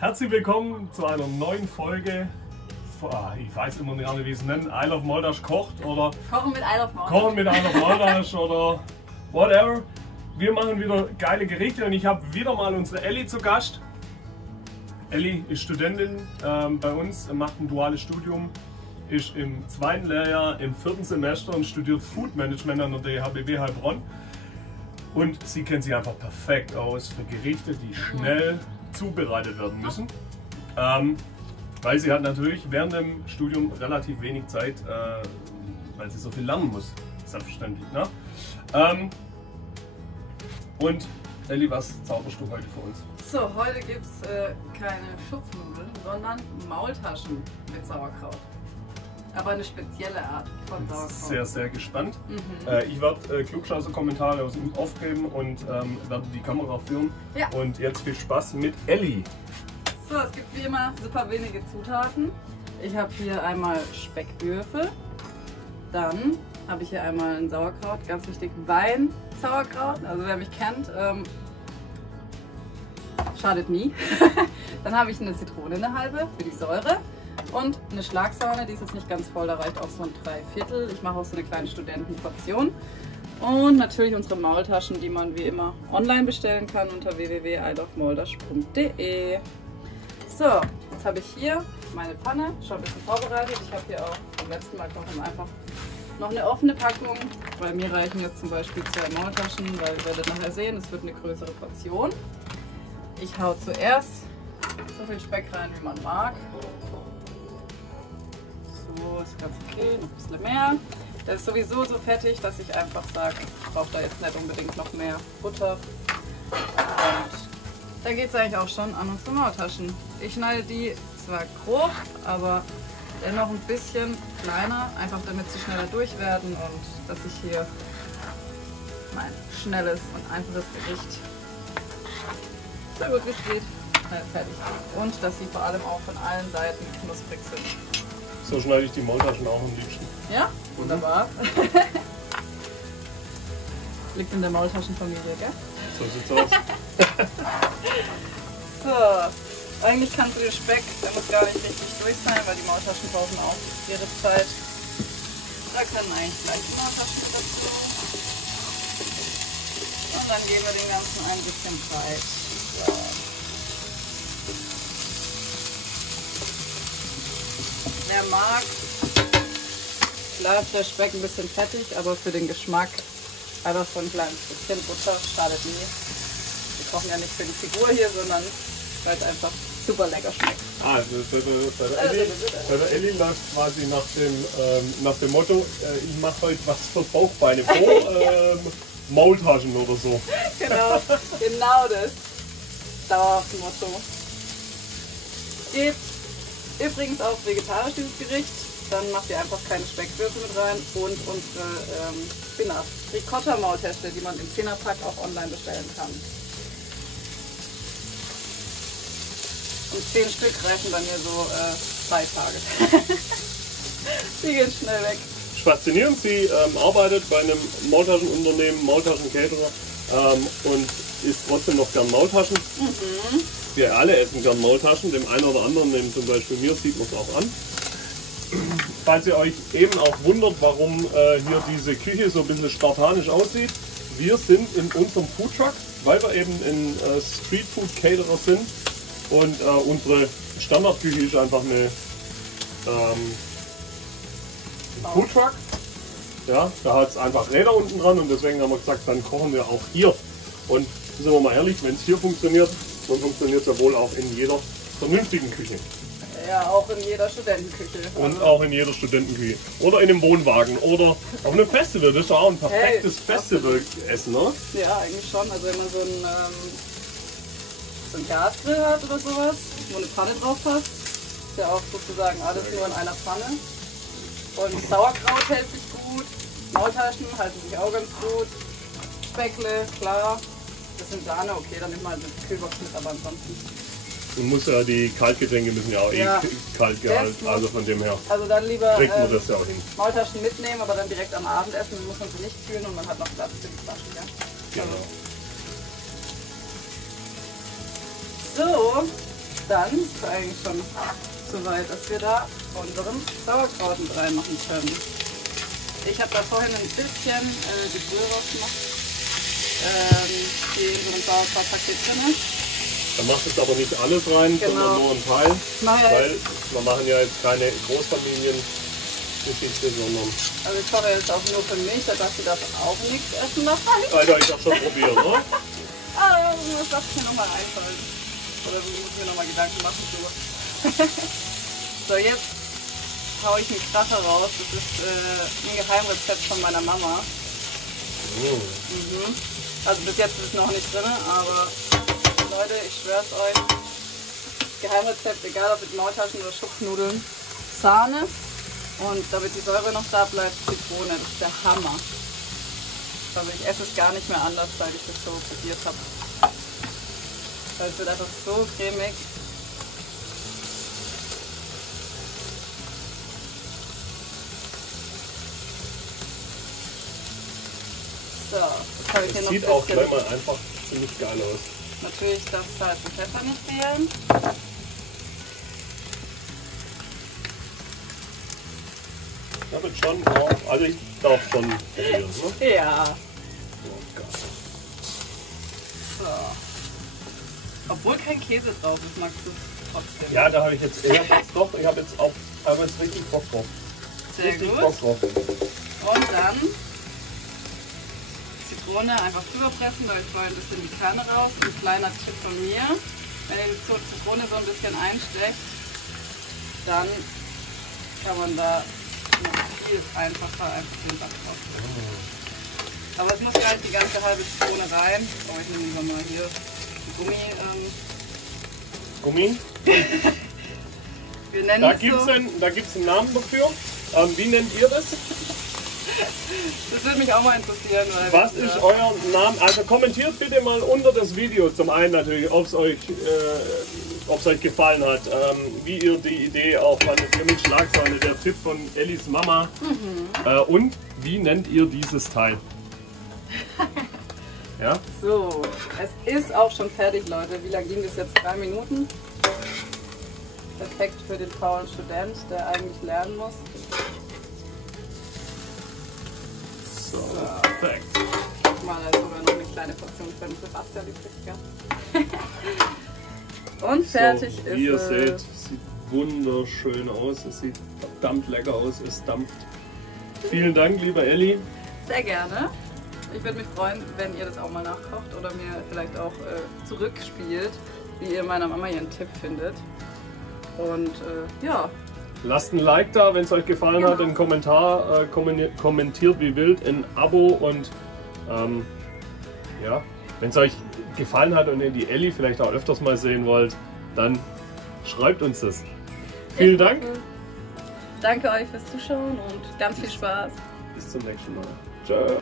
Herzlich willkommen zu einer neuen Folge. Ich weiß immer nicht, wie es nennen. Isle of Moldach kocht oder Kochen mit Isle of Moldach. Kochen mit Isle of Moldach oder whatever. Wir machen wieder geile Gerichte und ich habe wieder mal unsere Elli zu Gast. Elli ist Studentin bei uns, macht ein duales Studium, ist im 2. Lehrjahr im 4. Semester und studiert Food Management an der DHBW Heilbronn. Und sie kennt sich einfach perfekt aus für Gerichte, die schnell zubereitet werden müssen. Weil sie hat natürlich während dem Studium relativ wenig Zeit, weil sie so viel lernen muss, selbstverständlich. Ne? Und Elli, was zauberst du heute für uns? So, heute gibt es keine Schupfnudeln, sondern Maultaschen mit Sauerkraut. Aber eine spezielle Art von Sauerkraut. Sehr, sehr gespannt. Ich werde Klugscheißer-Kommentare aus dem Off geben und werde die Kamera führen. Ja. Und jetzt viel Spaß mit Elli. So, es gibt wie immer super wenige Zutaten. Ich habe hier einmal Speckwürfel. Dann habe ich hier einmal ein Sauerkraut, ganz wichtig, Wein-Sauerkraut. Also wer mich kennt, schadet nie. Dann habe ich eine Zitrone, eine halbe für die Säure. Und eine Schlagsahne, die ist jetzt nicht ganz voll, da reicht auch so ein 3/4. Ich mache auch so eine kleine Studentenportion. Und natürlich unsere Maultaschen, die man wie immer online bestellen kann unter www.isleofmoldach.de. So, jetzt habe ich hier meine Pfanne schon ein bisschen vorbereitet. Ich habe hier auch beim letzten Mal kochen einfach noch eine offene Packung. Bei mir reichen jetzt zum Beispiel 2 Maultaschen, weil ihr werdet nachher sehen, es wird eine größere Portion. Ich hau zuerst so viel Speck rein, wie man mag. So, ist ganz okay, noch ein bisschen mehr. Der ist sowieso so fettig, dass ich einfach sage, ich brauche da jetzt nicht unbedingt noch mehr Butter. Und dann geht es eigentlich auch schon an unsere Maultaschen. Ich schneide die zwar grob, aber dennoch ein bisschen kleiner, einfach damit sie schneller durch werden und dass ich hier mein schnelles und einfaches Gericht so gut wie es geht fertig. Und dass sie vor allem auch von allen Seiten knusprig sind. So schneide ich die Maultaschen auch am liebsten. Ja, wunderbar. Liegt in der Maultaschenfamilie, gell? So sieht's aus. So, eigentlich kannst du den Speck, der muss gar nicht richtig durch sein, weil die Maultaschen brauchen auch ihre Zeit. Da können eigentlich gleich die Maultaschen dazu. Und dann geben wir den ganzen ein bisschen Zeit. So. Wer mag, bleibt der Speck ein bisschen fettig, aber für den Geschmack einfach so ein kleines bisschen Butter schadet nie. Wir kochen ja nicht für die Figur hier, sondern weil es einfach super lecker schmeckt. Bei der Elli läuft quasi nach dem Motto, ich mache heute was für Bauchbeine, Maultaschen oder so. Genau das dauerhafte Motto. Gibt übrigens auch vegetarisch dieses Gericht, dann macht ihr einfach keine Speckwürfel mit rein und unsere Spinat-Ricotta-Maultäschle, die man im 10er-Pack auch online bestellen kann. Und 10 Stück reichen bei mir so 2 Tage. Die gehen schnell weg. Faszinierend, sie arbeitet bei einem Maultaschenunternehmen, Maultaschen-Caterer und isst trotzdem noch gern Maultaschen. Wir alle essen gern Maultaschen, dem einen oder anderen, dem zum Beispiel mir, sieht man es auch an. Falls ihr euch eben auch wundert, warum hier diese Küche so ein bisschen spartanisch aussieht, wir sind in unserem Foodtruck, weil wir eben in Street Food Caterer sind und unsere Standardküche ist einfach eine Foodtruck. Ja, da hat es einfach Räder unten dran und deswegen haben wir gesagt, dann kochen wir auch hier. Und sind wir mal ehrlich, wenn es hier funktioniert, dann funktioniert es ja wohl auch in jeder vernünftigen Küche. Ja, auch in jeder Studentenküche. Und auch in jeder Studentenküche. Oder in einem Wohnwagen oder auf einem Festival. Das ist doch auch ein perfektes Festival-Essen, oder? Ja, eigentlich schon. Also wenn man so einen Gasgrill hat oder sowas, wo eine Pfanne drauf passt, ist ja auch sozusagen alles nur in einer Pfanne. Und Sauerkraut hält sich gut, Maultaschen halten sich auch ganz gut, Speckle, klar. Das sind Sahne, okay, dann nimmt man halt eine Kühlbox mit, aber ansonsten. Und muss ja, die Kaltgetränke müssen ja auch kalt gehalten, also von dem her. Also dann lieber kriegt man das ja auch die Maultaschen mitnehmen, aber dann direkt am Abendessen, dann muss man sie nicht kühlen und man hat noch Platz für die Flaschen, ja? Genau. So, dann ist es eigentlich schon soweit, dass wir da unseren Sauerkraut mit reinmachen können. Ich habe da vorhin ein bisschen die Brühe rausgemacht, die in so einem Sauerkrautpaket drin ist. Da macht es aber nicht alles rein, sondern nur ein Teil, weil wir machen ja jetzt keine Großfamiliengeschichte, sondern... Also ich koche jetzt auch nur für mich, da darf sie das auch nichts essen davon. Alter, ich habe schon probiert, oder? Das darf ich mir nochmal einfallen. Oder muss ich mir nochmal Gedanken machen drüber. So, jetzt haue ich einen Kracher raus. Das ist ein Geheimrezept von meiner Mama. Also bis jetzt ist es noch nicht drin, aber Leute, ich schwör's euch. Geheimrezept, egal ob mit Maultaschen oder Schupfnudeln. Sahne und damit die Säure noch da bleibt, Zitrone. Das ist der Hammer. Also ich esse es gar nicht mehr anders, seit ich das so probiert habe. Weil es wird einfach so cremig. So, jetzt habe ich hier noch sieht auch gleich mal einfach ziemlich geil aus. Natürlich darf Salz und Pfeffer nicht fehlen. Ich habe jetzt schon auch, also ich darf schon probieren, ne? Ja. Oh, geil. So. Obwohl kein Käse drauf ist, magst du es trotzdem. Ja, da habe ich jetzt, ich habe jetzt richtig Bock drauf. Sehr richtig gut. Bock drauf. Und dann Zitrone einfach drüber pressen, weil ich vorhin ein bisschen die Kerne raus. Ein kleiner Tipp von mir. Wenn ihr die Zitrone so ein bisschen einstecht, dann kann man da noch viel einfacher einfach den Sack drauf machen. Aber es muss gar nicht die ganze halbe Zitrone rein. Oh, ich nehme lieber mal hier die Gummi? Wir nennen Da es gibt es so. einen Namen dafür. Wie nennt ihr das? Das würde mich auch mal interessieren. Weil Was ist euer Name? Also kommentiert bitte mal unter das Video, zum einen natürlich, ob es euch gefallen hat, wie ihr die Idee auch fandet, hier mit Schlagsahne, der Tipp von Ellis Mama. Und wie nennt ihr dieses Teil? Ja? So, es ist auch schon fertig, Leute. Wie lange ging das jetzt? 3 Minuten? Perfekt für den faulen Student, der eigentlich lernen muss. So, perfekt. Guck mal, da ist sogar noch eine kleine Portion für den Sebastian übrig. Und fertig so, ist wie ihr es. seht, sieht wunderschön aus. Es sieht verdammt lecker aus. Es dampft. Vielen Dank, lieber Elli. Sehr gerne. Ich würde mich freuen, wenn ihr das auch mal nachkocht oder mir vielleicht auch zurückspielt, wie ihr meiner Mama ihren Tipp findet. Und ja. Lasst ein Like da, wenn es euch gefallen hat, einen Kommentar, kommentiert wie wild, ein Abo und ja, wenn es euch gefallen hat und ihr die Elli vielleicht auch öfters mal sehen wollt, dann schreibt uns das. Vielen Dank. Danke euch fürs Zuschauen und ganz viel Spaß. Bis zum nächsten Mal. Ciao.